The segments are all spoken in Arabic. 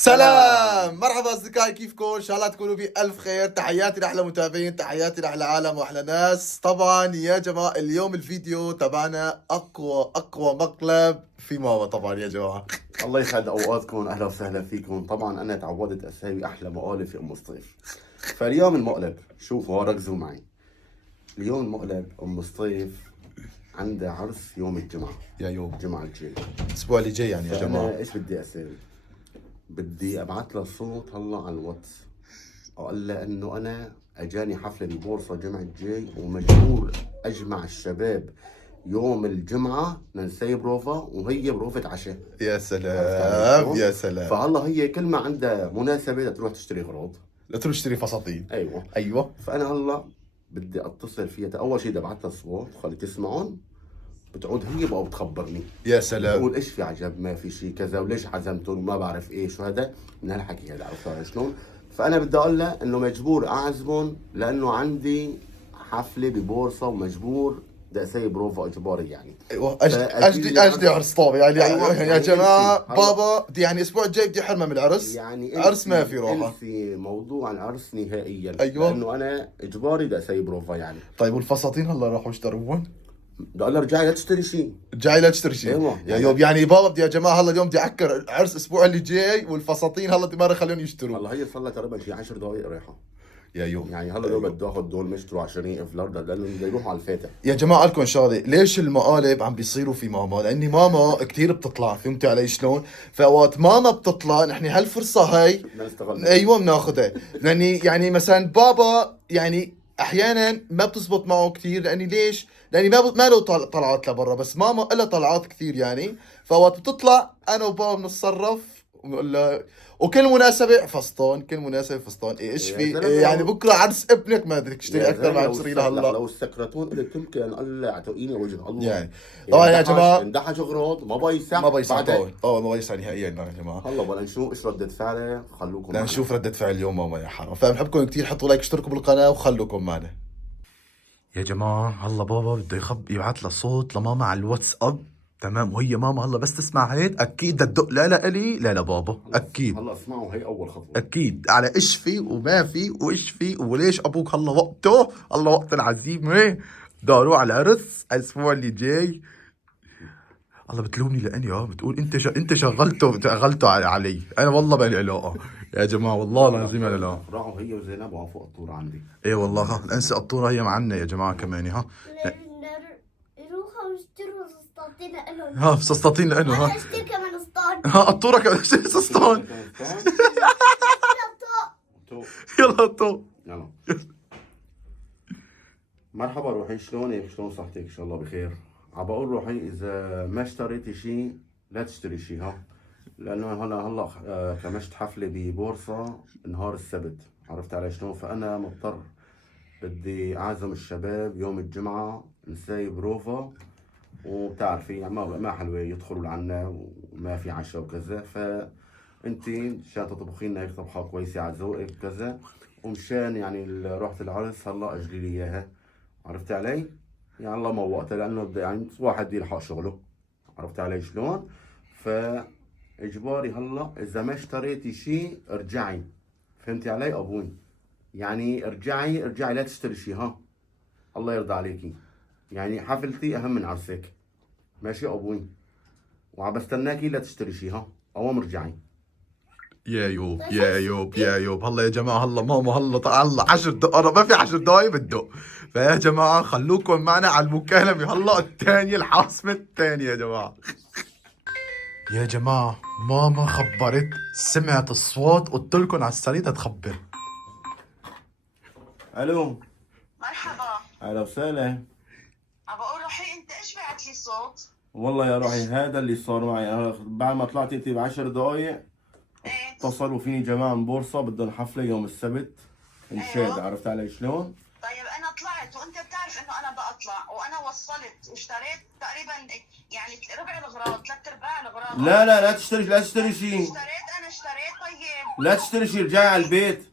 سلام، مرحبا اصدقائي، كيفكم؟ ان شاء الله تكونوا بألف خير. تحياتي لاحلى متابعين، تحياتي لاحلى عالم واحلى ناس. طبعا يا جماعه اليوم الفيديو تبعنا اقوى مقلب في ماما. طبعا يا جماعه الله يسعد اوقاتكم، اهلا وسهلا فيكم. طبعا انا تعودت اسوي احلى مقالب في ام الصيف. فاليوم المقلب، شوفوا ركزوا معي. اليوم المقلب ام الصيف عندها عرس يوم الجمعه، يا يوم الجمعه الجاي، الاسبوع اللي جاي يعني يا فانا جماعه. ايش بدي اسوي؟ بدي ابعث لها صوت هلا على الواتس، اقول لها انه انا اجاني حفله ببورصه الجمعه الجاي ومجبور اجمع الشباب يوم الجمعه ننسي بروفا، وهي بروفة عشاء. يا سلام يا سلام. فهلا هي كل ما عندها مناسبه تروح تشتري اغراض. لا تروح تشتري فساتين. ايوه ايوه. فانا هلا بدي اتصل فيها. اول شيء بدي ابعث لها صوت خلي تسمعهم، بتعود هي بقى بتخبرني، يا سلام. بتقول ايش في عجب، ما في شيء كذا، وليش عزمتهم وما بعرف ايش وهذا من هالحكي هذا، عرفت شلون؟ فانا بدي اقول لها انه مجبور اعزمهم لانه عندي حفله ببورصه ومجبور بدي اسوي بروفا اجباري يعني. ايوه اجدي عرس طابع يعني. أيوة. يا يعني جماعه هلا بابا يعني الاسبوع الجاي بدي حرمه من العرس. يعني عرس ما في راحه. انسي موضوع العرس نهائيا. أيوة. لانه انا اجباري بدي اسوي بروفا يعني. طيب والفساتين هلا راحوا اشتروهم؟ بدي اقول لها رجعي لا تشتري شيء. جاي لا تشتري شيء. أيوة. يا يوب يعني بابا بدي يا جماعه هلا اليوم بدي اعكر عرس الاسبوع اللي جاي، والفساتين هلا ما خليهم يشتروا. هلا هي صار لها تقريبا شي 10 دقائق رايحه. يا يوب يعني هلا لو بده اخذ دول مشتروا 20 فلار لانه بده يروحوا على الفاتح. يا جماعه لكم شغله، ليش المقالب عم بيصيروا في ماما؟ لاني ماما كثير بتطلع، فهمتي علي شلون؟ فوقت ماما بتطلع نحن هالفرصه هاي بدنا نستغل. ايوه بناخذها. لاني يعني مثلا بابا يعني احيانا ما بتزبط معه كثير. لاني ليش؟ لاني ما له طلعات لبرا، بس ماما لها طلعات كثير يعني. فوقت بتطلع انا وبابا بنتصرف ونقول لها، وكل مناسبة فستان، كل مناسبة فستان. ايش يا في زلمة يعني لو- بكره عرس ابنك ما بدك تشتري يا اكثر زلمة ما عم لو تشتري لها هلا لو السكرتون قلت تمكن الله اعطوني وجه الله يعني. طبعا يا جماعة اندحش اغراض ما بيسع ما بيسع بعدين. طبعا. طبعا ما بيسع نهائيا يا جماعة. هلا بدنا نشوف ايش ردة فعله، خلوكم معنا. لنشوف ردة فعل اليوم ماما يا حرام. فبنحبكم كثير، حطوا لايك، اشتركوا بالقناة وخلوكم معنا. يا جماعة هلا بابا بده يبعث لها صوت لماما على الواتساب، تمام؟ وهي ماما هلا بس تسمع هيك اكيد بدها تدق لا الي لا بابا اكيد. هلا اسمعوا هي اول خطوه. اكيد على ايش في وما في وايش في وليش ابوك هلا وقته، هلا وقت العزيمه، بدي اروح على العرس الاسبوع اللي جاي. الله بتلومني لاني بتقول انت شغلته علي. انا والله بقى لي علاقه يا جماعه، والله العظيم انا لا. راحوا هي وزينب وقفوا الطور عندي. ايه والله ها الانسه قطوره هي معنا يا جماعه كمان ها. يروحوا يشتروا فساتين لإلهم. ها فساتين لانه أنا ها. أشتري كمان فستان. ها قطوره كمان فستان. تو يلا طو. يلا. مرحبا روحي، شلونك؟ شلون صحتك؟ ان شاء الله بخير. بقول روحي اذا ما اشتريتي شيء لا تشتري شيء ها، لانه هلا كمشت حفله ببورصه نهار السبت، عرفت علي شلون؟ فانا مضطر بدي اعزم الشباب يوم الجمعه نساي بروفا، وبتعرفي يعني ما حلوه يدخلوا لعنا وما في عشاء وكذا. فانت مشان تطبخي لنا هيك طبخه كويسه على ذوقك كذا، ومشان يعني رحت العرس هلا اجلي لي اياها، عرفت علي؟ يعني الله ما وقتها لانه يعني واحد يلحق شغله، عرفت علي شلون؟ فاجباري هلا اذا ما اشتريتي شيء ارجعي، فهمتي علي ابوي؟ يعني ارجعي لا تشتري شيء ها، الله يرضى عليكي. يعني حفلتي اهم من عرسك، ماشي ابوي؟ وعم بستناكي لا تشتري شيء ها، قوم ارجعي. يا يوب هلا يا جماعه، هلا ماما هلا 10 دقائق، ما في 10 دقائق بتدق. فيا جماعه خلوكم معنا على المكالمه هلا الثانيه، الحاسمه الثانيه يا جماعه. يا جماعه ماما خبرت، سمعت الصوت، قلت لكم على السريع تخبر. الو مرحبا. اهلا وسهلا. بقول روحي انت ايش بعت لي صوت؟ والله يا روحي هذا اللي صار معي. انا بعد ما طلعت انت ب10 دقائق ايه اتصلوا فيني جماعه من بورصه بدهم حفله يوم السبت انشاد، أيوة. عرفت علي شلون؟ طيب انا طلعت وانت بتعرف انه انا بطلع، وانا وصلت واشتريت تقريبا يعني ربع الغراض، ثلاث ارباع الغراض. لا تشتري شيء. اشتريت طيب. لا تشتري شيء، رجعي على البيت.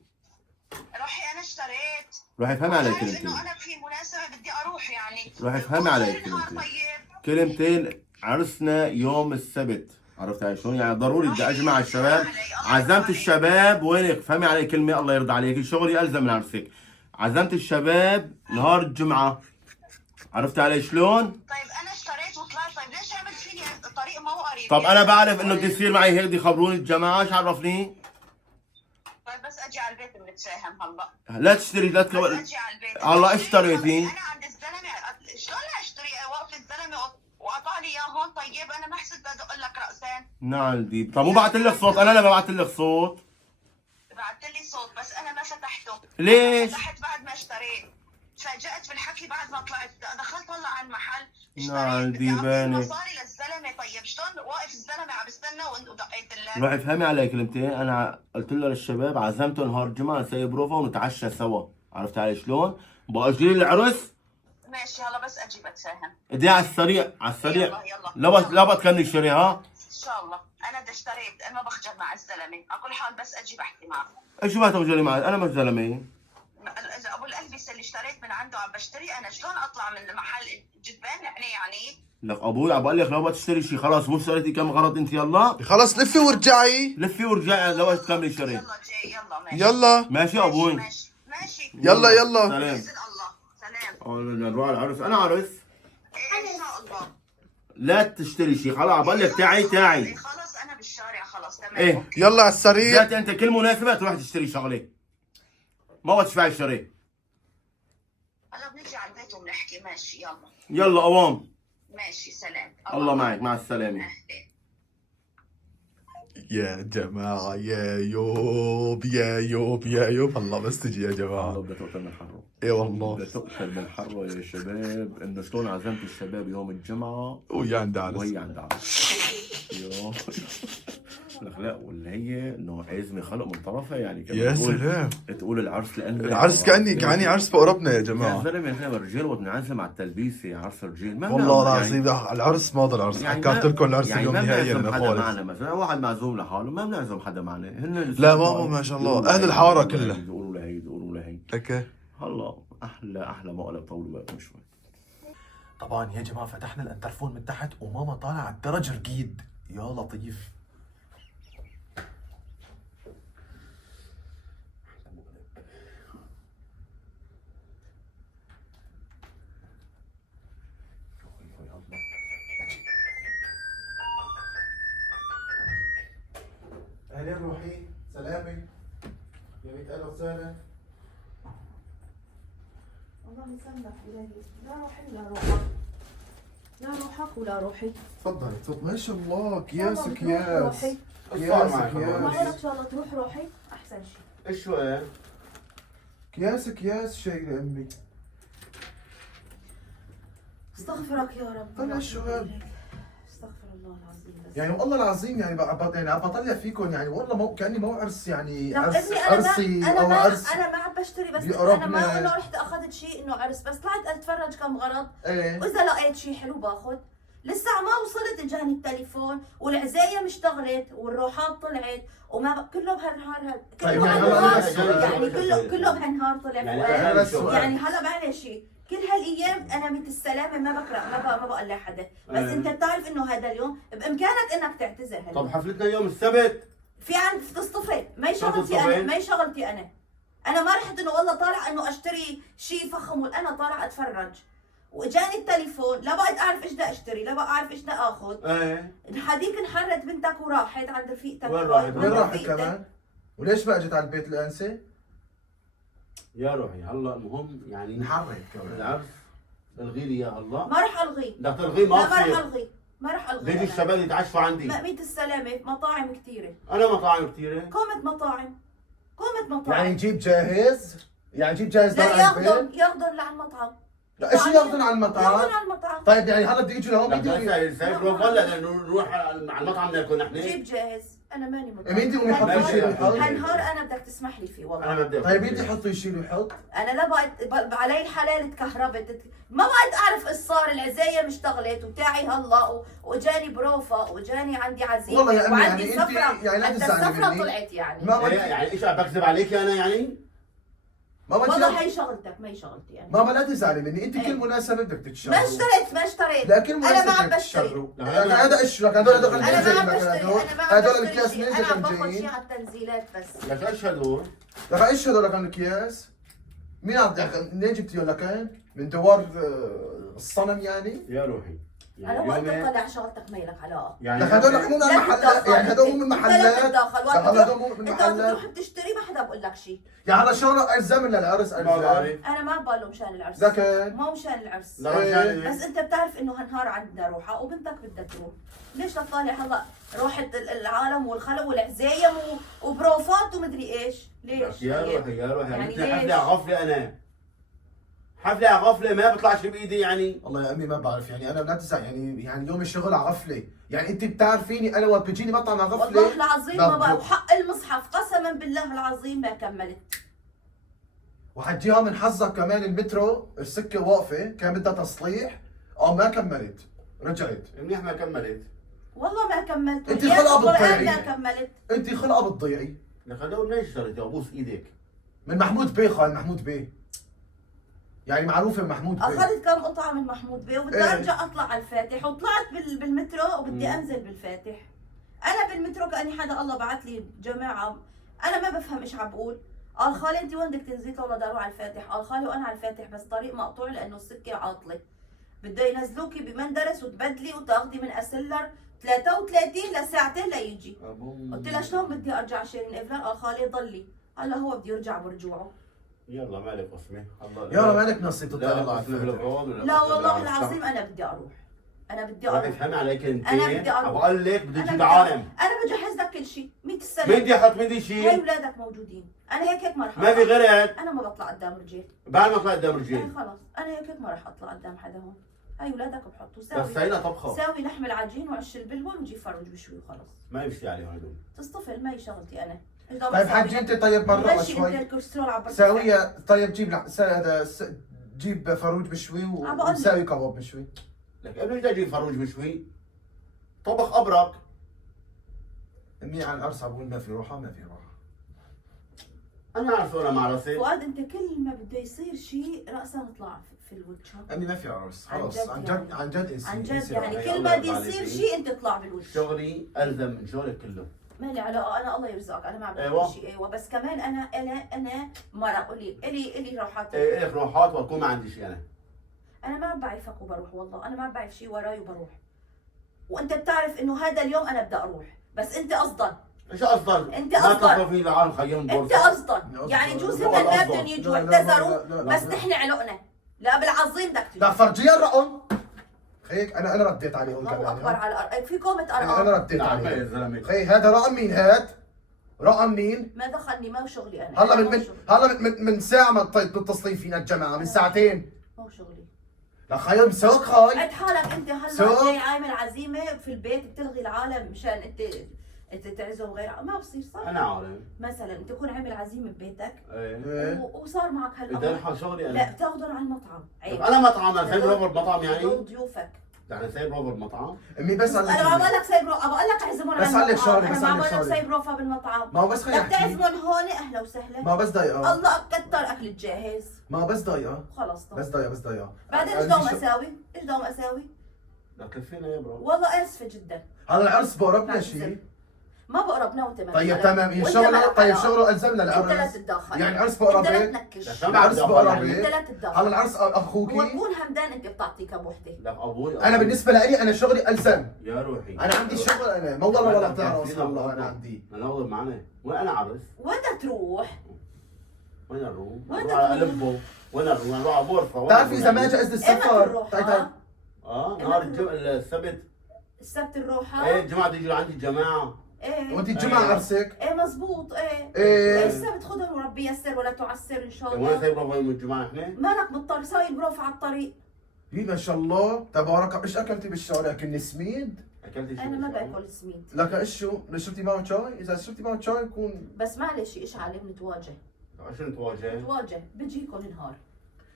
روحي انا اشتريت. روحي افهمي علي عارف كلمتين. انه انا في مناسبة بدي اروح يعني. روحي افهمي علي كل نهار كلمتين. طيب. كلمتين. عرسنا يوم السبت، عرفت علي شلون؟ يعني ضروري بدي اجمع الشباب، عزمت الشباب وينك؟ فهمي علي كلمه الله يرضى عليك، الشغل يلزم من عرسك. عزمت الشباب نهار الجمعه، عرفت علي شلون؟ طيب انا اشتريت وطلعت، طيب ليش عملت فيني الطريق ما هو قريب؟ طب انا بعرف انه بده يصير معي هيك، بده يخبروني الجماعه، ايش عرفني؟ طيب بس اجي على البيت بنتفاهم هلا. لا تشتري لا بس تكبر. اجي على البيت. الله اشتريتي؟ انا عند الزلمه شلون اشتري واقف الزلمه وقطع لي اياه هون؟ طيب انا ما حسيت بدي ادق لك راسين. نعم دي. طب مو بعت لك صوت؟ انا لما بعت لك صوت بعت لي صوت بس انا ما فتحته. ليش؟ فتحت بعد ما اشتريت. تفاجأت في الحكي بعد ما طلعت، دخلت هلا على المحل نعم اشتريت، دي بدي اعطي بانت. مصاري للزلمه. طيب شلون واقف الزلمه عم بستنى ودقيت له؟ روحي افهمي علي كلمتين، انا قلت له للشباب عزمته نهار الجمعه نسوي بروفا ونتعشى سوا، عرفت علي شلون؟ باجي العرس ماشي هلا بس اجي بتفاهم. ادي على السريع على السريع. يلا. لا بتكني الشري ها؟ ان شاء الله انا بدي اشتريت، انا ما بخجل مع الزلمه، على كل حال بس اجي بحكي معه. ايش ما تخجلي معي؟ انا مش زلمه. ابو الالبسه اللي اشتريت من عنده عم بشتري، انا شلون اطلع من المحل جدبان يعني؟ لك ابوي عم بقول لك لو بدك تشتري شيء خلاص، مو اشتريتي كم غلط انت؟ يلا خلص لفي ورجعي. لفي ورجعي لو بدك تكملي شري. يلا جاي يلا ماشي. يلا ماشي يا ابوي. ماشي. يلا يلا. سلام. باذن الله. سلام. نروح على العرس، انا عرس. ان شاء الله. لا تشتري شيء خلاص، عم بقول لك تعي. خلص انا بالشارع خلص تمام. ايه يلا على السريع. جات انت كل مناسبه تروح تشتري شغله، ما بتشفعي الشري. هلا بنجي على البيت وبنحكي. ماشي يلا. يلا قوام. ماشي سلام. الله معك، مع السلامه. أهلين. يا جماعة يا يوب يا يوب يا يوب، الله بس تجي يا والله جماعة. بدها تقتل من حره. ايه والله. بدها تقتل من حره يا شباب، انه شلون عزمت الشباب يوم الجمعه ويا عند عرس. وهي عند عرس. يو لك لا، واللي هي انه عزمه خلق من طرفها يعني كمان. يا سلام. تقول العرس لانه العرس كأني عرس بأوروبنا يا يا جماعة. زلمه احنا الرجال وقت نعزم على التلبيسه عرس الرجال ما والله بنعمل العظيم العرس ما ضل عرس، حكيت لكم العرس يعني اليوم ما نهائيا بنعزم انا حدا خالص. معنا، مثلا واحد معزوم لحاله ما بنعزم حدا معنا، هن لا ماما ما شاء الله اهل الحارة كلها. يقولوا لهي يقولوا لهي. اوكي. هلا احلى مقلب، طولوا بالكم شوي. طبعا يا جماعه فتحنا الانترفون من تحت وماما طالعه على الدرج رقيد. يا لطيف. اهلين روحي، سلامة. يا ريت اهلا وسهلا. الله يسلمك إلهي. لا روحي ولا روحك. لا روحك ولا روحي. تفضلي تفضلي. ما شاء الله كياس يلا كياس. بتروح روحي. كياس ما كياس. غير ان شاء الله تروح روحي احسن شيء. ايش شو كياس كياس شايلة امي. استغفرك يا رب. طلع شو هاد؟ استغفر الله العظيم. بس يعني والله العظيم يعني يعني عم بطلع فيكم يعني والله كاني مو عرس يعني لا عرس ابني عرسي او عرس. انا ما عم بشتري، بس بقربنا. انا ما انه رحت اخذت شيء انه عرس، بس طلعت اتفرج كم غرض. ايه واذا لقيت شيء حلو باخذ. لسه ما وصلت اجاني التليفون والعزايه اشتغلت والروحات طلعت وما كله بهالنهار هذا طيب كله يعني بهالنهار هلا يعني كله بهالنهار طلع هلا فؤاد. سؤال. يعني هلا معلش كل هالايام انا من السلامه ما بقرا ما بقلع حدا، بس انت بتعرف انه هذا اليوم بامكانك انك تعتذر. هلا طب حفلتنا يوم السبت. في عند تصطفي، ما هي شغلتي انا، ما هي شغلتي انا ما رحت انه والله طالع انه اشتري شيء فخم، انا طالع اتفرج واجاني التليفون، لا بقيت اعرف ايش بدي اشتري، لا بقى اعرف ايش بدي اخذ. ايه هذيك انحرت بنتك وراحت عند رفيقتك. وين راحت؟ وين راحت كمان؟ وليش بقى جت على البيت الانسه؟ يا روحي هلا المهم يعني انحرت كمان. العرس الغي لي اياه هلا. ما راح الغيه. لا تلغي لا ما ما راح بصير. الغيه، ما راح الغيه. بيجي الشباب يتعشوا عندي. ميت السلامه مطاعم كثيره، انا مطاعم كثيره. قومة مطاعم مطاعم. يعني نجيب جاهز؟ يعني نجيب جاهز لا على البيت؟ ياخذهم لعند المطعم. لا ايش ياخذون على المطعم؟ ياخذهم على المطعم. طيب يعني هلا بده يجوا لهون لا بده بس سايب روح ولا نروح على المطعم ناكل نحن. جيب جاهز، انا ماني مطعم. مين بدي يقوم يحط ماشي. يشيل ويحط؟ هالنهار انا بدك تسمح لي فيه انا والله. ما بدي طيب مين بدي يحط يشيل ويحط؟ انا لا بقيت علي الحلال تكهربت، ما بقيت اعرف ايش صار، العزايه اشتغلت وتاعي هلا واجاني بروفا واجاني عندي عزيمه والله يا أمي وعندي يعني أنت سفره. يعني لا حتى تزعلي السفره مني. طلعت يعني. ما إيه، يعني ايش عم بكذب عليك انا يعني؟ ماما انت والله لا... هي شغلتك، ما هي شغلتي يعني. ماما لا تزعلي مني، انت إيه. كل مناسبه بدك تتشروا. ما اشتريت لا كل انا ما مناسبه عم بدك بشتري. تتشروا. لا، لك هذا ايش لك هدول انا ما عم بشتري، انا ما عم هدول بشتري الاكياس شيء. منين انا عم جايين باخذ شيء جايين؟ على التنزيلات بس. لك ايش هدول؟ لك ايش هدول كانوا الاكياس؟ مين عم منين جبتيهم لكان؟ من دوار الصنم يعني؟ يا روحي انا وقت اليوم- تطلع شغلتك ما لك علاقه. يعني لك هدول مو من لا المحلات، تتدخل. يعني هدول مو من انت لا المحلات. تتدخل. لا هدول مو من انت وقت المحلات. تروح بتشتري ما حدا بقول لك شيء. يعني هذا شغله الزم للعرس ما الزم. بعرف. انا ما بقوله مشان العرس. لكن ما مشان العرس. لا إيه. رجعني. بس انت بتعرف انه هالنهار عندنا روحه وبنتك بدها تروح. ليش تطالع هلا روحة العالم والخلق والعزايم وبروفات ومدري ايش؟ ليش؟ يا طيب. روحي يا روحي يعني بدي ليش؟ حفلة على غفلة انا. حفلة على غفلة ما بيطلع شيء بايدي يعني. والله يا امي ما بعرف يعني انا لا تزعل يعني يوم الشغل على غفله، يعني انت بتعرفيني انا وقت بيجيني مطعم على غفله والله العظيم ما بقى، بضرب. وحق المصحف قسما بالله العظيم ما كملت. وحجيها من حظك كمان المترو السكه واقفه كان بدها تصليح ما كملت رجعت. منيح ما كملت. والله ما كملت. انت وحياة خلقة القرآن بالطيرين. ما كملت. انت خلقه بتضيعي. لك هدول منين اشتريتي؟ ابوس ايدك. من محمود بيه خال محمود بيه، يعني معروفه محمود بيه. اخذت كم قطعه من محمود بيه وبدي إيه. ارجع اطلع على الفاتح، وطلعت بالمترو وبدي انزل بالفاتح. انا بالمترو كاني حدا الله بعث لي جماعه انا ما بفهم ايش عم بقول. قال خالي انت وين بدك تنزلي؟ والله بدي اروح على الفاتح. قال خالي وانا على الفاتح بس طريق مقطوع لانه السكه عاطله. بده ينزلوكي بمندرس وتبدلي وتاخذي من اسلر 33 لساعتين ليجي. قلت لها شلون بدي ارجع شيرين افلان؟ قال خالي ضلي. هلا هو بده يرجع برجوعه. يلا مالك قسمة. الله يا رب مالك نصي لا تطلع لا على قسمة الفاتح. بالغرض ولا لا قسمة والله بالعرس. العظيم انا بدي اروح. انا بدي ما اروح. تفهم عليك انت. أنا بدي أروح. بقول لك بدي أنا تجيب بدي عالم. انا بجهز لك كل شيء 100 سنه. بدي احط بدي هاي شيء. اولادك موجودين. انا هيك ما رح ما في أطلع. غيرك. انا ما بطلع قدام رجال. بعد ما طلعت قدام هاي رجال. خلص انا هيك ما رح اطلع قدام حدا هون. هاي اولادك بحطوا بس ساوي هينا طبخة. ساوي لحم العجين وعش البلبل وجي فروج بشوي وخلص. ما يمشي عليهم هدول. تصطفل ما هي شغلتي انا. إيش دام طيب أساوي حجي لك؟ انت طيب مره ماشي انت شوي الكوليسترول عم برتفع. ساويه. طيب جيب هذا جيب فروج مشوي عم بقول لك. وساوي كباب مشوي. لك قبل ما اجيب فروج مشوي طبخ ابرك. امي على العرس عم بقول ما في روحه ما في روحه. انا عارف ولا مع راسي. فؤاد انت كل ما بده يصير شيء راسا نطلع في الوجه. امي ما في عرس عن خلص جد عن يعني. جد عن جد انسي عن جد انسي يعني رأيي. كل الله ما بده يرضى يصير عليكي. شيء انت اطلع بالوجه. شغلي الزم من شغلك كله. مالي علاقه انا الله يرزقك انا ما عم أيوة. بحكي شيء. ايوه بس كمان انا مرة قولي الي روحات. ايه لك روحات واكون ما عندي شيء انا. انا ما عم بعرفك وبروح والله انا ما عم بعرف شيء وراي وبروح. وانت بتعرف انه هذا اليوم انا بدي اروح بس انت قصدا. ايش قصدك؟ أنت ما قصدك. تطلع في العالم خيم انت بورصة. قصدا يعني جوز والله هن ما قصدك. بدهم يجوا لا، لا، لا، اعتذروا لا، لا، بس لا. نحن علقنا. لا بالعظيم بدك لا تيجي. فرجيها الرقم. هيك انا رديت عليهم الله كمان اكبر على الارقام في كومة انا ارقام. رديت نعم يا عليهم. زلمه. خي هذا رقم مين هاد؟ رقم مين؟ ما دخلني ما هو شغلي انا. هلا ما من هو من شغلي. هلا من ساعة ما متصلين فينا الجماعة من ساعتين. ما هو شغلي. لا خيو مسوق خاي. قد حالك انت هلا سوق. جاي عامل عزيمه في البيت بتلغي العالم مشان انت تعزم غير ما بصير صح؟ انا عالم. مثلا انت تكون عامل عزيمه ببيتك ايه. وصار معك بدي هالامر. الحق شغلي لا انا. بتاخذهم على المطعم عيب. انا مطعم انا سايب روبر مطعم هدول يعني. ضيوفك. يعني سايب روبر مطعم. امي بس انا ما بقول لك سايب روفا بقول لك اعزمهم بس على عليك المطعم. شغلة، انا بس ما عليك بقول لك شغلة. سايب روفا بالمطعم. ما هو بس خليني بدك احكي. تعزمهم هون اهلا وسهلا. ما بس ضايقة. الله كتر اكل الجاهز. ما بس ضايقة. خلص طب بس ضايقة بس ضايقة. بعدين ايش دوم اساوي؟ ايش دوم اساوي؟ لا تلفينا يا برو. والله اسفه جدا. هلا العرس بقربنا بعد شيء. الزلمة. ما بقربنا وانت ما طيب تدخل. تمام هي وانت شغله ما طيب لك شغله الزمنا انت لا العرس. تتدخل. يعني العرس انت لا بقربت. تنكش. لا، العرس انت بقربت. لا هلا تتدخل. العرس اخوكي. وتكون همدان انت بتعطي كم وحده. لا ابوي. انا بالنسبه لي انا شغلي الزم. يا روحي. انا عندي شغل انا ما والله ولا بتعرف والله انا عندي. انا اخذ معنا. وين انا عرس؟ وين بدك تروح؟ وين نروح؟ وين نروح على تروح؟ ألبو. وين نروح؟ نروح على بورصة. وين بتعرفي نروح اذا ما يعني؟ جائزة ايه بدك السفر. تروح؟ طيب طيب. نهار السبت. السبت الروحة؟ ايه الجماعة بده يجوا عندي الجماعة. ايه وانت الجمعة ايه. عرسك. ايه مزبوط ايه. ايه. السبت خذهم وربي يسر ولا تعسر ان شاء وين الله. سايب روبر يوم الجمعة احنا؟ مالك مضطر ساوي البروفة على الطريق. هي ما شاء الله تبارك. ايش اكلتي بالشارع؟ كني سميد. اكلت شيء؟ انا ما باكل سميد. لك ايش شو؟ شربتي معه شاي؟ اذا شربتي معه شاي بكون. بس معلش اشعل بنتواجه. عشان نتواجه. نتواجه بجيكم نهار.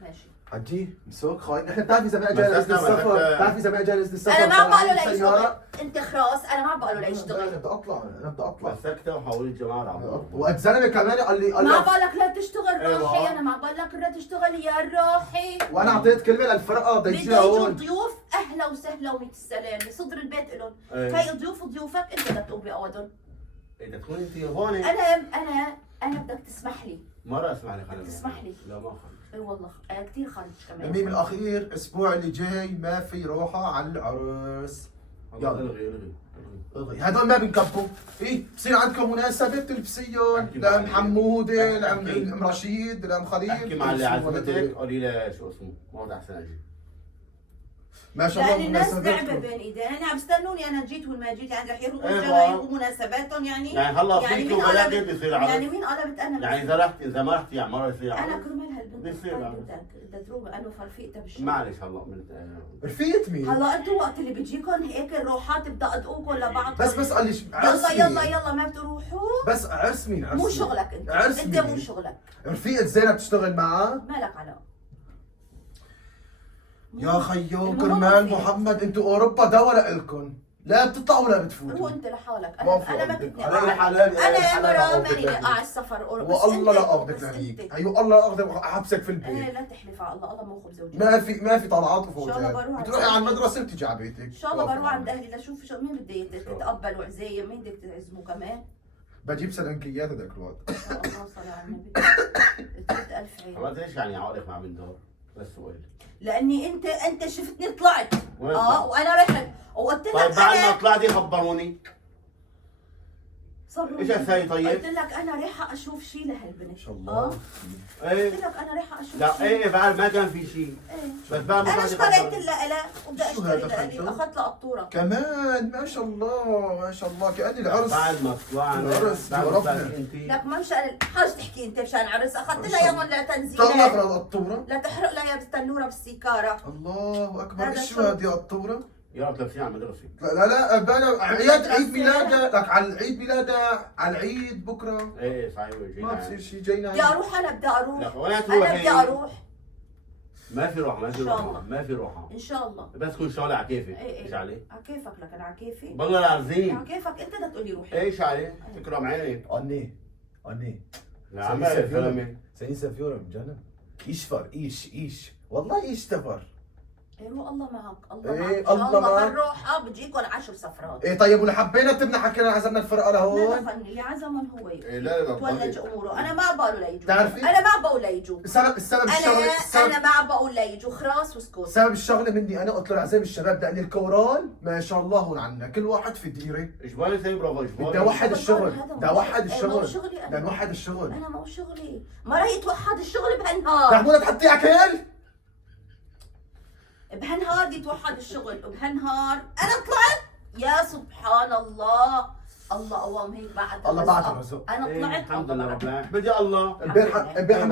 ماشي. حجي مسوق خاين، نحن بتعرفي اذا ما اجى مسكنا- السفر، مسكنا. بتعرفي اذا ما اجى السفر انا ما عم بقول له تبع ليشتغل، السيارة. انت خلاص انا ما عم بقول له انا ليشتغل. بدي اطلع، انا بدي اطلع. مسكته وحولت جمال عم والزلمه كمان قال لي ما عم بقول لك لا تشتغل أيوة. روحي، انا ما عم بقول لك لا تشتغل يا روحي. وانا اعطيت كلمه للفرقه بدي بده يجيها يجوا هون. ضيوف اهلا وسهلا وميت السلام بصدر البيت الهم. إيه. هي ضيوفك انت بدك تقوم بقعدهم. اذا تكون انت هون انا بدك تسمح لي. مرة اسمح لي خلينا تسمح لي. لا ما خلي اي والله كثير خارج كمان. الميم الاخير الاسبوع اللي جاي ما في روحه على العرس. يلا يلا. الغي الغي هدول ما بنكبوا. ايه بصير عندكم مناسبة تلبسيهم احكي مع لأم حمودة احكي. لأم رشيد لأم خليل. احكي مع اللي تلبسوا ولا عزمتك دول. قولي له شو اسمه موعد احسن اجي ما شاء الله لان الناس تعبة مناسباتكم. بين ايدينا، يعني عم بستنوني انا جيت والما جيت، يعني رح يروحوا أيوة. الجماهير ومناسباتهم يعني. يعني هلا يعني فيك مين وبلدك قلبت بيصير عرس يعني مين قلبت انا يعني اذا رحت اذا ما رحتي على مرة يصير انا عرس كرمال هالبنت بيصير طيب عرس. بدها تروح انا فرفيقتها بالشغل. معلش هلا من رفيقة مين؟ هلا انتوا وقت اللي بيجيكم هيك الروحات بدقدقوكم لبعض. بس قال لي عرس يلا مين؟ يلا ما بتروحوا. بس عرس مين؟ عرس مو مين؟ شغلك انت، عرس انت مين؟ مو شغلك. رفيقة زينب تشتغل معها؟ مالك علاقة. يا خيو المهم كرمال رفيقة. محمد انتوا اوروبا دولة الكم، لا بتطلعوا ولا روح بتفوتوا. انت لحالك، ما انا في انا ما قصدك. كنت علي حلال انا يا حلال مرة أقعدك ماني لهنيك. قاع السفر والله لا اخذك بس لهنيك، انت. ايوه الله لا اخذك احبسك في ايه البيت. لا تحلف على الله، الله مو خبز وجبن. ما في طلعات إن شاء الله وفوتات، بروح بتروحي على على المدرسة بتيجي على بيتك. ان شاء الله بروح عند اهلي لشوف شو مين بده يتقبل وعزايم، مين بدك تعزمه كمان. بجيب سلنكيات هذاك الوقت. ان شاء الله صل على النبي. 3000 عين. خلاص ايش يعني عقلك مع بنت دار بس سؤال لاني انت شفتني طلعت وين طلعت؟ وانا رحت وقلت لك طيب بعد ما انا طلعتي خبروني صبروا. ايش اسوي طيب؟ قلت لك انا رايحه اشوف شيء لهالبنت. ما شاء الله. ايه قلت لك انا رايحه اشوف لا شيء. ايه بعد ما كان في شيء ايه. بس بعد ما انا طلعتي اشتريت خبروني. لها وبدي شو اشتري هذا لها، خلطة؟ اخذت لها قطوره. كمان ما شاء الله ما شاء الله كأني العرس. بعد ما طلعنا العرس بعد ما ضربنا. طلعتي انت لك ما مشان حاج تحكي انت مشان عرس، اخذت ما لها شاء يوم الله. لتنزيل طلع القطورة. لا تحرق لها بالتنوره بالسيكاره. الله اكبر، هذا ايش شو؟ هذه القطورة؟ يا رب تلبسيها على المدرسه لا انا عيد ميلادها لك، على العيد ميلادها على العيد بكره. ايه صحيح ما جينا بصير شيء جاينا. بدي اروح، انا بدي اروح، لا وين انا تروحي؟ بدي اروح ما في روحه ما في إن شاء روحه الله. ما في روحه ان شاء الله. بس تكون شغله على كيفك ايه ايش عليه؟ على كيفك، لك انا على كيفي. والله العظيم على كيفك انت بدك تقولي روحي. ايش عليه؟ تكرم عيني أني لا عم كلامي سينسى فيورا مجنن. يشفر ايش والله ايش تفر. ايه روح الله معك، الله إيه، معك ان شاء الله الله. معك. هالروحه بتجيكم 10 سفرات. ايه طيب ولا حبينا تبنا حكينا عزمنا الفرقه لا لهون. دخلني اللي عزمهم هو إيه، لا، لا، تولج اموره، انا ما بقول ليجوا. بتعرفي؟ انا ما بقول ليجوا. السبب الشغله انا ما بقول ليجوا، خلاص واسكت. سبب الشغله مني انا قلت له عزام الشباب لان الكورال ما شاء الله هون عنا كل واحد في ديره. ايش بالي سوي برافو ايش بدي بالي اوحد الشغل، هذا بدي مو اوحد شغلي. إيه، مو الشغل، شغلي أنا. بدنا نوحد الشغل. انا مو شغلي، ما راح يتوحد الشغل بهالنهار. محمودة تحطي اكل؟ بهالنهار بدي يتوحد الشغل، وبهالنهار انا طلعت. يا سبحان الله، الله قوام هيك بعد الله بعد الرزق. انا إيه، طلعت الحمد الله لله بعد. رب العالمين بدي الله امبارح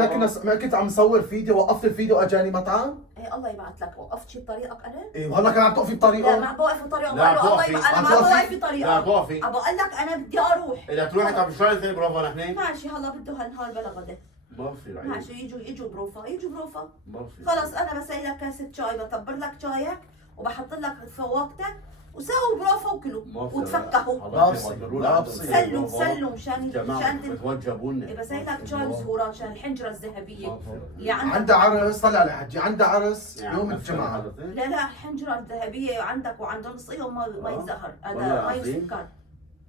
ما كنت عم صور فيديو، وقفت الفيديو اجاني مطعم. ايه الله يبعث لك. وقفت شي بطريقك انا؟ ايه والله كان عم توقفي لا بطريقه. ما بوقف بطريقه، لا، بقول له الله توقفي. يبعث. انا عم ما توقفي؟ بوقف لا بطريقه. توقفي بقول لك انا بدي اروح. اذا تروحي طب شو سوي برافو نحن؟ ماشي هلا بده هالنهار بلا غدا. ما بصير عيب. ماشي يجوا بروفا، يجوا بروفا. ما بصير خلص انا بسوي لك كاسه شاي، بطبر لك شايك وبحط لك فواكتك وسووا بروفا وكلوا ما بصير. وتفكهوا. لا بصير، لا بصير. سلوا مشان جماعة بتوجبوا لنا بسوي لك شاي وزهورات عشان الحنجره الذهبيه ما بصير. اللي عندك. عندها عرس، طلع على حجي عندها عرس يعني يوم بس الجمعه. حضرتك؟ لا الحنجره الذهبيه عندك وعند نصيهم ما يزهر، والله هذا ما العظيم. يسكر.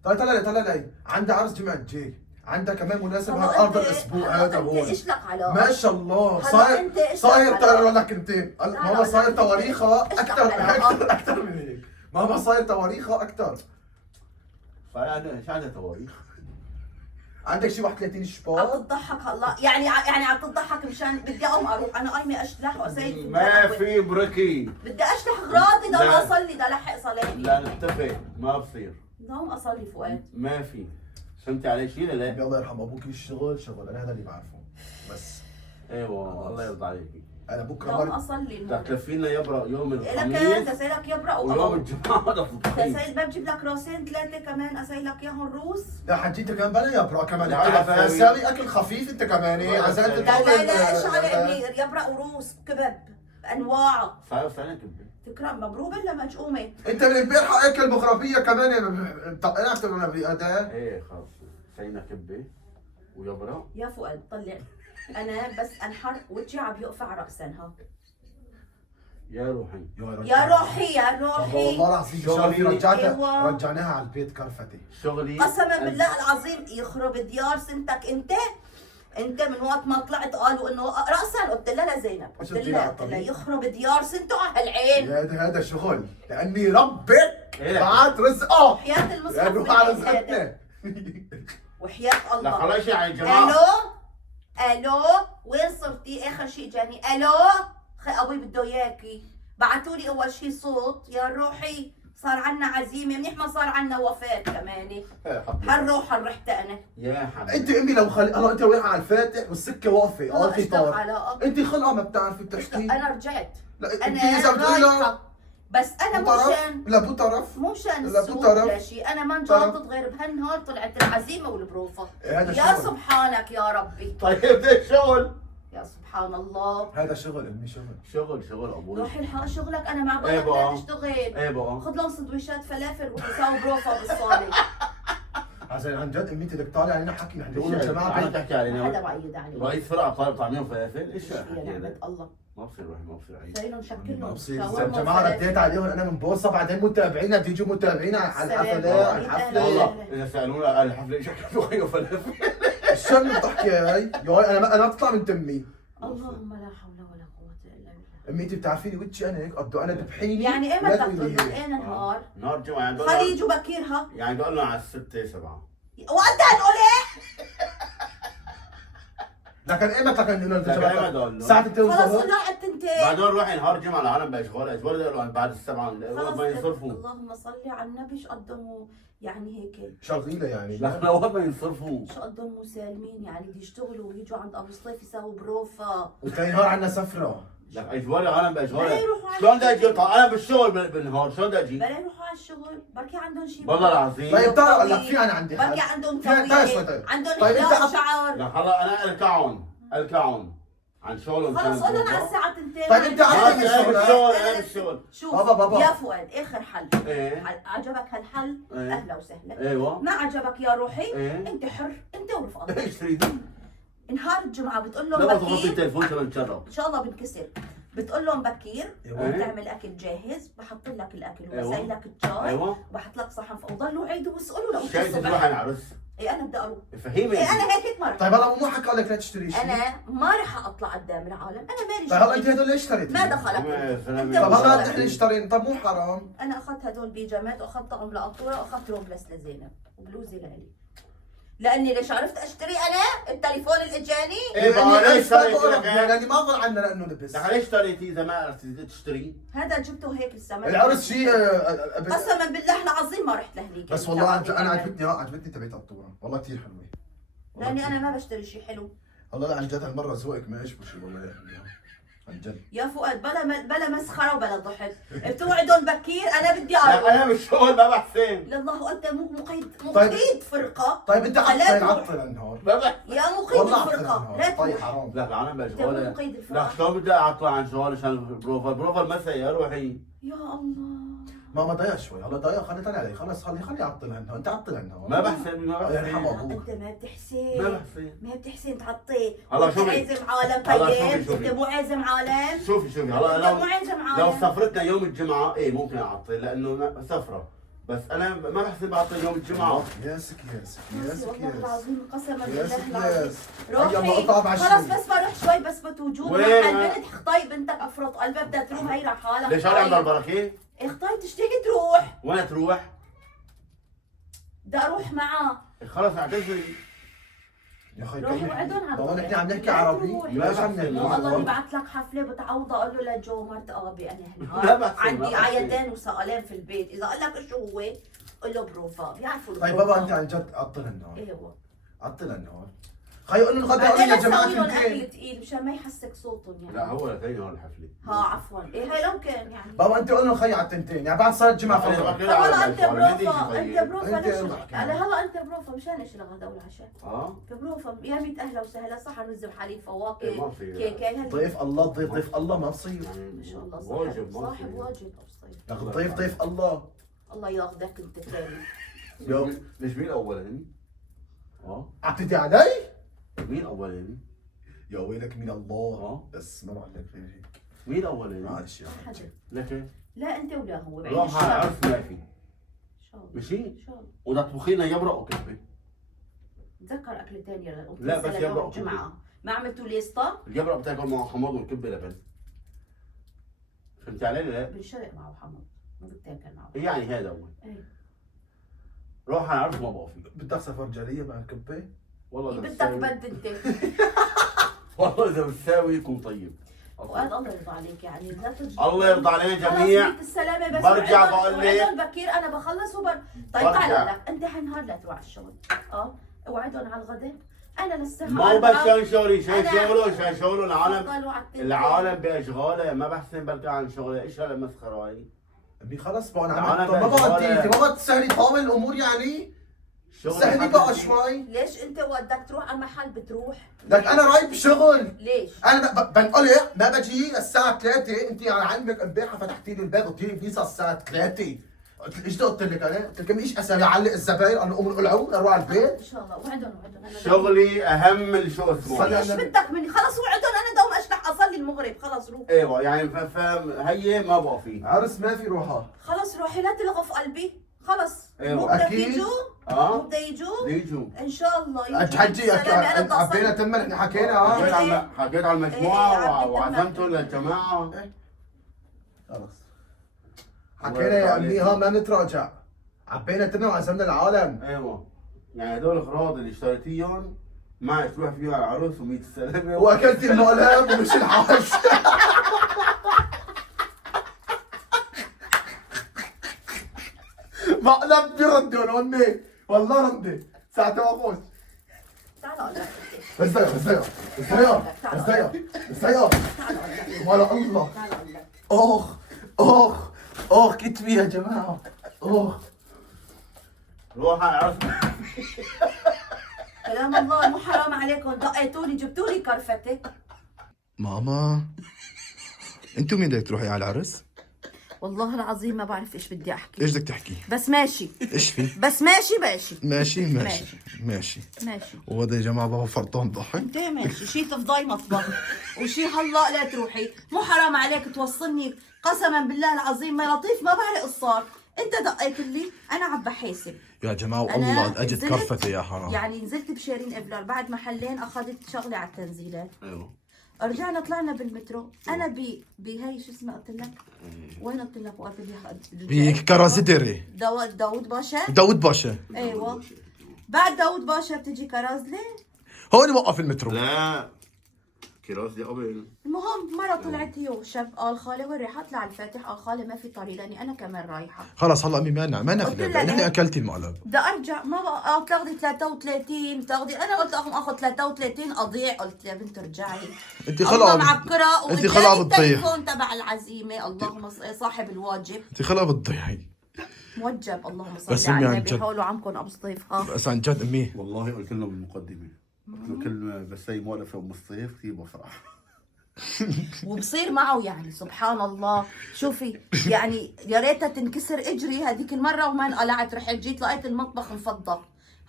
طلع لي عندها عرس جمعه الجاي، عندها كمان مناسبه هلا ارض أنت- الاسبوع هلا هذا انت هون. ايش لك علاقه؟ ما شاء الله هلا صاير أنت إيش صاير لك ترى علاقة؟ لك انت لا، ماما صاير أنت تواريخها إيش لك اكثر علاقة؟ اكثر من هيك. ماما صاير تواريخها اكثر. فانا ايش عندها تواريخ؟ عندك شي 31 عم شباط؟ تضحك هلا، يعني عم تضحك مشان بدي اقوم اروح، انا قايمه اشلح واسيل. ما في بركي بدي اشلح اغراضي، ضل لا. اصلي، ضل الحق صلاتي. لا نتفق ما بصير دوم اصلي فؤاد. ما في فهمتي علي شيء لا لا؟ الله يرحم ابوك، الشغل شغل انا هذا اللي بعرفه بس. ايوه الله يرضى عليك. انا بكره يوم مرة اصلي بدك تلفي لنا يبرق يوم لك الخميس تسألك يبرق ويوم وقمر. الجمعه بدك تطبخي. تسأل ما بجيب لك راسين ثلاثة كمان أسألك إياهم روس. لا حجيتك كمان بلا يبرق كمان، لا، انت لا، سامي اكل خفيف انت كمان لا، عزلت لا، لا لا لا إيش على ابني يبرق وروس كبب بأنواعه. صار سنه كبه. تكرم مبروبة ولا مجقومة؟ انت من امبارح اكل مغربيه كمان طقناك انا بأداء. ايه خلص سينا كبه ويبرق. يا فؤاد طلع أنا بس أنحر وجهي عم يقفع رأسا ها. يا روحي. يا روحي يا روحي. والله العظيم شغلي. شغلي أيوة. رجعناها على البيت كرفتي. شغلي قسما بالله العظيم يخرب ديار سنتك انت من وقت ما طلعت قالوا انه راسا قلت لها لزينب قلت لها يخرب ديار سنتو على العين. هذا شغل لاني ربك إيه. بعت رزقه وحياة المصحف لانه من على عين هذا. رزقتنا. وحياة لا الله. خلاص يا جماعه. الو وين صرتي؟ اخر شيء جاني الو خي ابوي بده اياكي. بعثوا لي اول شيء صوت يا روحي صار عنا عزيمه منيح ما صار عنا وفاه كمان. هالروح هالرحت انا. يا حبيبي انت امي لو هلا انت رايحه على الفاتح والسكه واقفه والله قاطي اشتغل طار، علاقه. انت خلقه ما بتعرفي بتحكي. انا رجعت. لا انت انا اذا بتقولي له رايحة. بس انا بو طرف مشان لا بو طرف مو مشان لا، السوق بطرف. ولا شيء، انا ما انجلطت غير بهالنهار طلعت العزيمه والبروفه. هذا يا شغل. سبحانك يا ربي. طيب ده شغل. يا سبحان الله. هذا شغل امي شغل. شغل ابوي. روحي الحق شغلك انا مع إيه بالك بقى. لا تشتغل. ايه بقى. خذ لهم سندويشات فلافل وساوي بروفه بالصاله. عشان عن جد امي بدك طالع علينا حكي نحن بنقول الجماعه تعال بيت. تحكي ما علينا. حدا بعيد عليه. رئيس فرقه طالب طعمين فلافل ايش يا الحكي نعمة هذا؟ الله. ما بصير روحي ما بصير عيد. خلينا نشكل ما لهم بصير شاورما الجماعه وفلافل. رديت عليهم انا من بوصه بعدين متابعينا بده يجوا متابعينا على سلام. الحفله على الحفله. والله اذا سالونا على الحفله ايش اكلوا خيو فلافل. شو اللي بتحكي هاي؟ يا انا ما بطلع من تمي. اللهم لا حول ولا قوه الا بالله. امي انت بتعرفيني وجهي انا هيك قد انا ذبحيني. يعني ايه ولا بدك تقولي تقول لي. ايه نهار؟ نهار الجمعه يعني خلي يجوا بكيرها. يعني قلنا على 6 7. وقتها نقول ايه؟ لكن ايمت لكن انه لكن إيمت قال له. ساعة التين خلص الظهر. قول لها على التنتين. بعدين روحي نهار الجمعه العالم باشغال اجباري قالوا بعد السبعه خلص ما ينصرفوا. اللهم صل على النبي. شو قدموا يعني هيك؟ شغيلة يعني. لا وين ما ينصرفوا. شو قدهم مسالمين يعني بده يشتغلوا ويجوا عند ابو سطيف يساووا بروفا. وثاني نهار عندنا سفرة. لك اجباري العالم بلا باشغال. يروحوا على شلون بدي الشغل. اجي انا بالشغل بالنهار شلون بدي اجي؟ بلا يروحوا على الشغل بركي عندهم شيء. والله العظيم. طيب تعال طويل. لك في انا عندي بركي حل. عندهم في تعال شوي طويل. طيب. عندهم طيب أنت حلاق حط- شعر. لا هلا انا الكعون عن شغلهم. خلص قول لهم على الساعة 2. طيب أنت عندك الشغل. انا بالشغل. شوف بابا. يا فؤاد اخر حل. ايه عجبك هالحل؟ إيه. اهلا وسهلا. ايوه. ما عجبك يا روحي؟ إيه. انت حر انت ورفقاتك. ايش تريدي؟ نهار الجمعة بتقول لهم لا ما تغطي بكير. التليفون عشان نتشرب. ان شاء الله بنكسر. بتقول لهم بكير أيوة. بتعمل اكل جاهز بحط لك الاكل أيوة. وبسوي لك الشاي ايوه. وبحط لك صحن فوق وضلوا عيدوا واسالوا لو شايف تروح على العرس. اي انا بدي اروح. فهيمي. اي انا هيك ما رح. طيب هلا مو حكى لك لا تشتري شيء. انا ما رح اطلع قدام العالم انا مالي طيب هلا انت شغل. هدول ليش اشتريتي؟ ما دخلك يا انت. سلام. أنت طب هلا وشغلك. نحن اشترينا طب مو حرام. انا اخذت هدول بيجامات واخذتهم لقطوره واخذت روبلس لزينب وبلوزه لإلي. لاني ليش عرفت اشتري انا التليفون اللي اجاني. ايه بقى ليش اشتريتي لك يعني ما ظل عندنا لانه لبس. لك ليش اشتريتي اذا ما عرفتي تشتري؟ هذا جبته هيك السمك. العرس شيء قسما بالله العظيم ما رحت لهنيك. بس والله انا عجبتني تبعت الطوره والله كثير حلوه. لاني انا ما بشتري شيء حلو. والله لا عن جد هالمره ذوقك ما يشبه شيء والله عن جد. يا فؤاد بلا مسخره وبلا ضحك. بتوعدهم بكير انا بدي لا اروح. انا بالشغل ما بحسن. لله انت مو مقيد طيب. فرقه. طيب انت لا تروح. عطل النهار. ما بحسن. يا مقيد والله عطل الفرقه النهار. لا طيب تروح. حرام. لا العالم انت مو باشغال. مقيد لا الفرقه. شلون بدي اطلع عن شغال عشان البروفا المسا يا روحي. يا الله. ماما ضيع شوي هلا ضيع خلي طلع علي خلص خلي يعطلها النهار انت عطلها النهار. ما بحسن ما يرحم بحسن. ابوك. انت ما بتحسن. ما بحسن. ما بتحسن تعطي. هلا انت شوفي. عازم عالم هلا طيب. شوفي. انت مو عازم عالم. شوفي انت هلا مو عازم لو عالم. سافرتنا يوم الجمعة ايه ممكن اعطي لانه سفرة. بس انا ما بحسن بعطي يوم الجمعة. ياسك والله العظيم قسما ياسك بالله العظيم. ياس. روحي يلا اقطع بعشرين. خلص بس بروح شوي بس بتوجود وين؟ مع البنت خطاي بنتك افرط قلبها بدها تروح هي لحالها. ليش هلا عند البركة؟ اختي تشتهي تروح. وين تروح؟ بدي اروح معاه. خلص اعتذري. يا اخي روحي وعدهم على والله نحن عم نحكي لا عربي تروح. ليش عم نحكي؟ والله ببعث لك حفله بتعوضها اقول له لجو مرت ابي انا لا هالنهار بحسن، عندي ما بحسن. عيدان وسؤالين في البيت اذا قال لك شو هو قول له بروفا بيعرفوا طيب بابا انت عن جد عطلها النهار ايوه عطلها النهار خي قول الغداء قول بعدين يا لا جماعه تسوي لهم تنتين. اكل ثقيل مشان ما يحسك صوتهم يعني. لا هو لتاني هون الحفله. ها عفوا ايه هي لو كان يعني. بابا انت قول لهم خي على التنتين يعني بعد صلاه الجمعه فضل. طب هلا انت بروفا انت بروفا انت ليش روح. يعني هلا انت بروفا مشان ايش الغداء والعشاء؟ اه بروفا يا ميت اهلا وسهلا صحن رز بحليب إيه، فواكه ما في. كيكه ضيف الله ضيف الله ما بصير. ما شاء الله واجب صاحب ما صاحب في. واجب ابو صيف. لك ضيف الله. الله ياخذك انت ثاني. مش مين اولاني؟ اه اعطيتي علي؟ مين اولاني؟ يا ويلك من الله. بس ما بعرف لك غير هيك. مين اولاني؟ معلش يا حدا لك لا انت ولا هو بعيد روح على عرس ما في ان شاء الله مشي ان شاء الله. ولا تطبخينا يبرق وكبه. تذكر اكل ثاني لا، بس يبرق الجمعه ما عملتوا ليستا اليبرق بتاكل معه حمض والكبه لبن. فهمتي علي لا؟ بالشرق معه حمض ما بتاكل معه. يعني هذا هو. ايه روح على عرس ما بقى فيه. بدك سفر جاليه مع الكبه؟ والله إذا بدك بتساوي- بد انت. والله اذا بتساوي يكون طيب. وقال الله يرضى عليك يعني لا تجي. الله يرضى علينا جميع. خلص السلامة بس برجع وعدهم- بقول لك. وعدهم بكير انا بخلص طيب برجع. تعال لك انت حنهار لا تروح على الشغل. اوعدهم على الغداء انا للساعة ما هو بس 4. شان شغلي شان أنا- شغله شان شغله العالم. تفضلوا على التليفون. العالم باشغاله ما بحسن برجع عن شغله. ايش هالمسخره هاي؟ امي خلص بقى انا تعال عملت بقى ما بقى شغلة. انت ما بقى تسهلي طاول الامور يعني. شغل سهلي بقى شوي. ليش انت بدك تروح على محل بتروح؟ لك انا رايح بشغل. ليش؟ انا بنقلق ما بجي الساعة 3 انت على علمك امبارحة فتحتي لي الباب قلت لي فيزا الساعة 3. قلت لك ايش قلت لك انا؟ قلت لك ايش اسوي اعلق الزباين انا قوموا انقلعوا اروح على البيت؟ ان شاء الله وعدهم أنا شغلي اهم من الشغل صلي على ايش النبي. بدك مني؟ خلص وعدهم انا دوم اشلح اصلي المغرب خلص روح. ايوه يعني فاهم هي ما بقى فيه. عرس ما في روحها. خلص روحي لا تلغوا في قلبي خلص. أيوة. مو بدك أكيد. يجوا؟ اه مو بدك يجوا؟ ليجوا. ان شاء الله يجوا. حجي بالسلامة، أنا بدي أصلي. عبينا تم احنا حكينا حكيت على المجموعه إيه، عبد وعزمته للجماعه. خلص حكينا يا امي ها ما نتراجع. عبينا تم وعزمنا العالم. ايوه يعني هدول الاغراض اللي اشتريتيهم معي تروح فيها على العروس وميت السلامه. واكلت المقلب ومش الحاج. مقلب بيردون امي والله ردي ساعة ما اخش. تعال اقول لك ازاي ولا الله. تعال اقول لك. اخ كتفي يا جماعة. روح على العروس. كلام الله مو حرام عليكم دقيتوني جبتولي كرفتي. ماما انتو مين بدك تروحي على العرس؟ والله العظيم ما بعرف ايش بدي احكي ايش بدك تحكي؟ بس ماشي ايش في؟ بس ماشي ماشي ماشي وهذا يا جماعة بابا فرطان ضحك. انت ماشي شي تفضاي مطبخ وشي هلا لا تروحي مو حرام عليك توصلني قسما بالله العظيم ما لطيف ما بعرف قصار انت دقيت لي انا عم بحاسب يا جماعة أنا والله اجت نزلت- كرفتي يا حرام. يعني نزلت بشيرين افلار بعد محلين اخذت شغلي على التنزيلات ايوه رجعنا طلعنا بالمترو انا بهي شو اسمها قلت لك وين قلت لك وقت اللي بكرازدري داوود باشا داود باشا ايوه بعد داوود باشا بتجي كرازلة. هون وقف المترو. لا كراس دي قبل. المهم مرة طلعت هي وشاب قال خالي وين رايحة؟ اطلع على الفاتح قال خالي ما في طريق لاني انا كمان رايحة. خلص هلا امي ما قلت في لها نحن إيه؟ اكلتي المقلب. بدي ارجع ما بقى تاخذي 33 تاخذي انا قلت لهم اخذ 33 اضيع قلت يا بنت ارجعي. انت الله خلقه معكرة انت خلقه وإجاني بتضيع. التليفون تبع العزيمة اللهم صاحب الواجب انت خلقه بتضيعي. موجب اللهم بس صل على أمي عن النبي جد. حولوا عمكم ابو صيف ها. بس عن جد امي والله قلت لهم بالمقدمه قلت له كلمه بس هي موقفه ام الصيف كثير بفرح. وبصير معه يعني سبحان الله شوفي يعني يا ريتها تنكسر اجري هذيك المره وما انقلعت رحت جيت لقيت المطبخ مفضى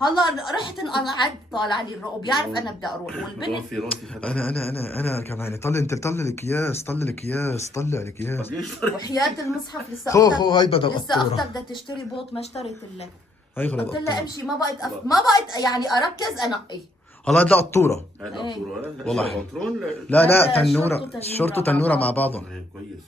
هلا رحت انقلعت طالع لي الرؤوب بيعرف انا بدي اروح والبنت راسي انا كمان طلع لك اياس طلع لك اياس. ليش؟ وحياة المصحف لسه خو اختك هاي بدل لسه قطوره. اختك بدها تشتري بوط ما اشتريت لك. هاي غلط قلت لها قطوره. امشي ما بقيت يعني اركز انقي. هلا هلا قطوره. هذا إيه. قطوره والله. بنطلون لا هذا تنوره شورت وتنوره مع بعضهم. كويس.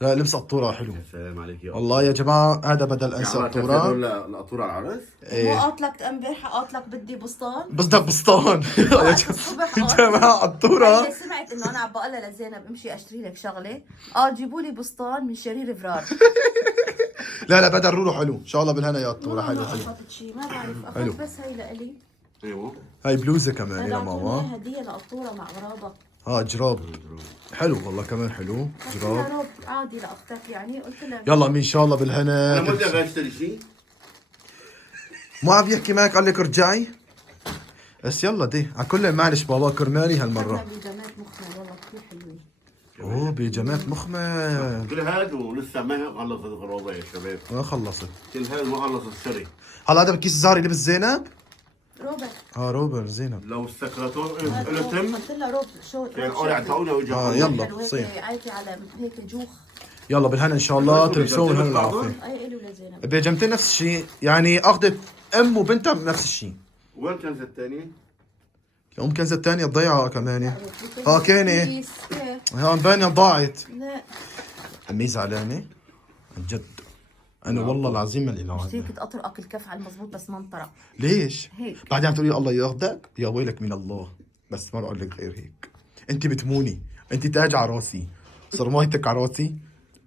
لا لبس قطوره حلو. يا سلام عليك يا والله يا جماعه هذا بدل انسى قطوره. القطوره على العرس. مو ايه قاتلك امبارح قاتلك بدي بسطان. بس بدك بسطان. يا الصبح جماعه قطوره. هي سمعت انه انا عم بقول لزينب امشي اشتري لك شغله جيبوا لي بسطان من شرير فرار. لا بدل روله حلو ان شاء الله بالهنا يا قطوره حلو اخذت شيء ما بعرف حلو. اخذت بس هي لإلي. ايوه هاي بلوزه كمان يا هذا ماما. هديه لقطوره مع غرابه. جراب حلو والله، كمان حلو جراب. جراب عادي لاختك يعني، قلت لها يلا ان شاء الله انا بالهنا. ما بدي اشتري شيء. مو عم يحكي معك قال لك ارجعي بس يلا دي على كل معلش بابا كرمالي هالمره. بيجامات مخمل والله كثير حلوين. اوه بيجامات مخمل. كل هذا ولسه ما خلصت الغرابه يا شباب. ما خلصت. كل هذا ما خلص الشري. هلا هذا بكيس زهري لبس زينب. روبرت روبر زينب. لو السكرتور له تم قلت لها روب شو كان قارع تعونا واجا. يلا صير. عايتي على هيك جوخ. يلا بالهنا ان شاء الله تلبسون هلا العافيه. اي له لزينب. بيجامتين نفس الشيء يعني، اخذت ام وبنتها نفس الشيء. وين كانت الثانيه؟ ام كنزة الثانية ضيعة كمان. كاني كيس. هون باينة ضاعت. لا امي زعلانة عن جد. انا والله العظيم ما لي كثير كنت اطرقك الكف على المضبوط بس ما انطرق. ليش؟ هيك. بعدين عم تقولي الله ياخذك، يا ويلك من الله، بس ما بقول لك غير هيك. انت بتموني، انت تاج على راسي، صرمايتك على راسي،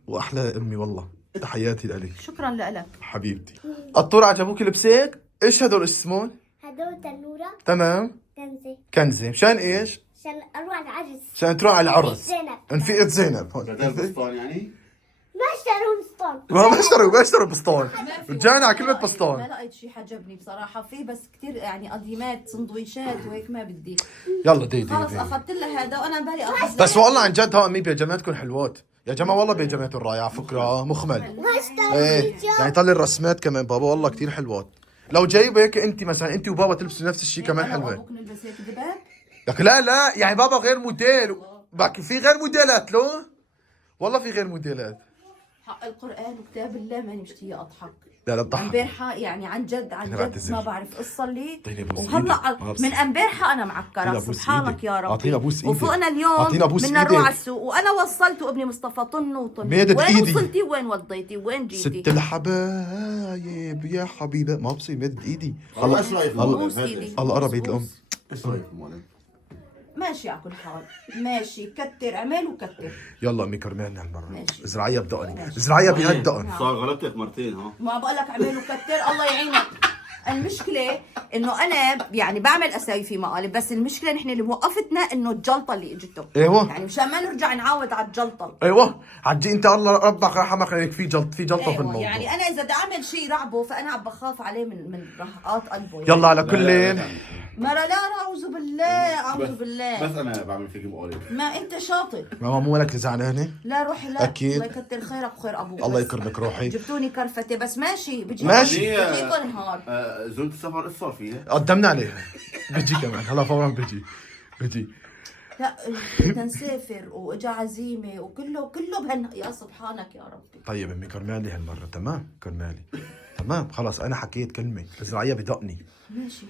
واحلى امي والله. تحياتي لك شكرا لك. حبيبتي. الطور عجبوك لبسك؟ ايش هدول اسمهم؟ هدول تنورة تمام. كنزة كنزة، مشان ايش؟ عشان اروح العرس. عشان تروح على العرس. زينب انفقت زينب هون. بدل بسطان يعني؟ ما اشتروا بسطون. ما اشتروا بسطون. رجعنا على كلمة ما بسطون. لقيت شيء حجبني بصراحه، في بس كثير يعني قديمات سندويشات وهيك ما بدي. يلا دي خلص اخذت لها هذا وانا بالي اخذ. بس والله عن جد ها امي بيجاماتكم حلوات يا جماعه، والله بيجاماتهم رائعه، فكره مخمل. ما اشتروا ايه يعني طلع الرسمات كمان بابا والله كتير حلوات. لو جايبه هيك انت مثلا انت وبابا تلبسوا نفس الشيء كمان حلوه. ابوك نلبس هيك دباب. لك لا يعني بابا غير موديل، باقي في غير موديلات لو. والله في غير موديلات. حق القران وكتاب الله ماني مشتيه اضحك. لا بضحك. امبارحه يعني عن جد أنا بعتذر. ما بعرف قصه اللي أعطيني بوس وهلا إيدك. من امبارحه انا معكره. أعطينا بوس سبحانك إيدك. يا رب. أعطينا بوس إيدك. وفوقنا اليوم أعطينا بوس بدنا نروح إيدك. على السوق وانا وصلت وابني مصطفى طن وطن. ميدت وين إيدي. وصلتي وين وضيتي وين جيتي؟ ست الحبايب يا حبيبه ما بصير مد ايدي. الله ايش رايك بوس ايدي. الله قرب ايد الام. ايش رايك مالك؟ ماشي على كل حال ماشي كتر اعمل وكتر. يلا امي كرمالنا هالمره. ماشي. زراعيه بدقني، زراعيه بهالدقن. صار غلطتك مرتين ها. ما بقول لك اعمل وكتر الله يعينك. المشكله انه انا يعني بعمل اساوي في مقالب، بس المشكله نحن اللي وقفتنا انه الجلطه اللي اجته. ايوه يعني مشان ما نرجع نعود على الجلطه. ايوه عجي انت الله ربك رحمك عليك في جلطه في أيوة. الموضوع. يعني انا اذا بدي اعمل شيء رعبه فانا عم بخاف عليه من رهقات قلبه. يعني. يلا على كل مرة لا اعوذ بالله اعوذ بالله. بس انا بعمل فيك مقالب. ما انت شاطر. ماما مو لك زعلانه؟ لا روحي لا. أكيد. الله يكتر خيرك وخير ابوك. الله بس يكرمك روحي. جبتوني كرفتي بس ماشي بجي. ماشي. بجيكم نهار. زلت السفر ايش صار فيها؟ قدمنا عليها. بيجي كمان هلا فورا بيجي. لا بدنا نسافر واجا عزيمه وكله يا سبحانك يا ربي. طيب امي كرمالي هالمره تمام كرمالي. تمام خلاص انا حكيت كلمه الزراعيه بدقني. ماشي.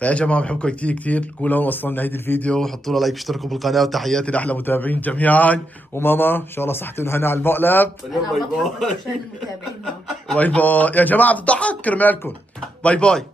فيا جماعه بحبكم كثير كثير، كون لون وصلنا هيدي الفيديو حطوا له لايك اشتركوا بالقناه وتحياتي لاحلى متابعين جميعا. وماما ان شاء الله صحتي وهنا على المقلب. انا بضحك عشان المتابعين هون. باي باي يا جماعه بتضحك كرمالكم. باي باي.